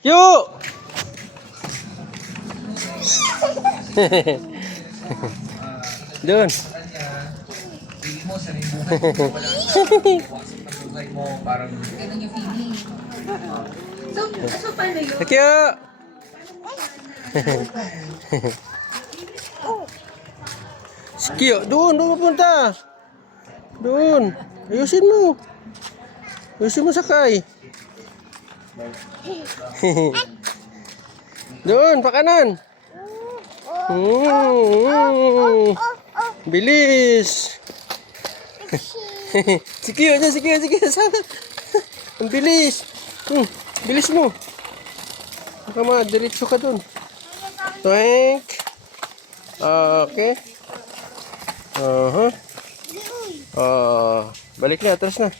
Yuk! Doon. Pili mo sa buhay mo, parang Ganun yung feeling. So paano yun? Thank you! Sikyo, doon pupunta. Doon. Ayusin mo. Ayusin mo sakay. Doon, pakanan. Bilis. Sikyo, sikyo. Ang bilis. Bilis mo. Baka diretso ka doon. Twink. Okay. Balik na, atras na.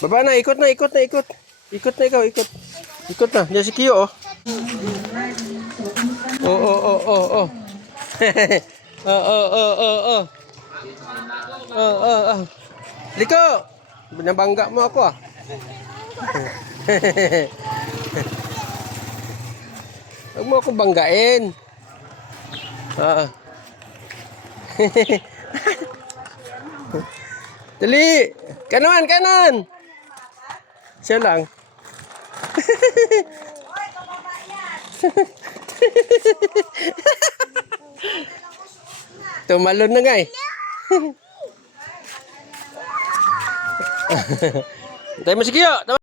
Baba na, ikot na. Ikot na ikaw, ikot. Ikot na, diyan si Kiyo, oh. Oh. Liko! Binabangga mo ako, ah. Huwag mo ako banggain. Dali! Kanan! Siya lang. Tumalon na nga eh. Tayo mo si Kiyo.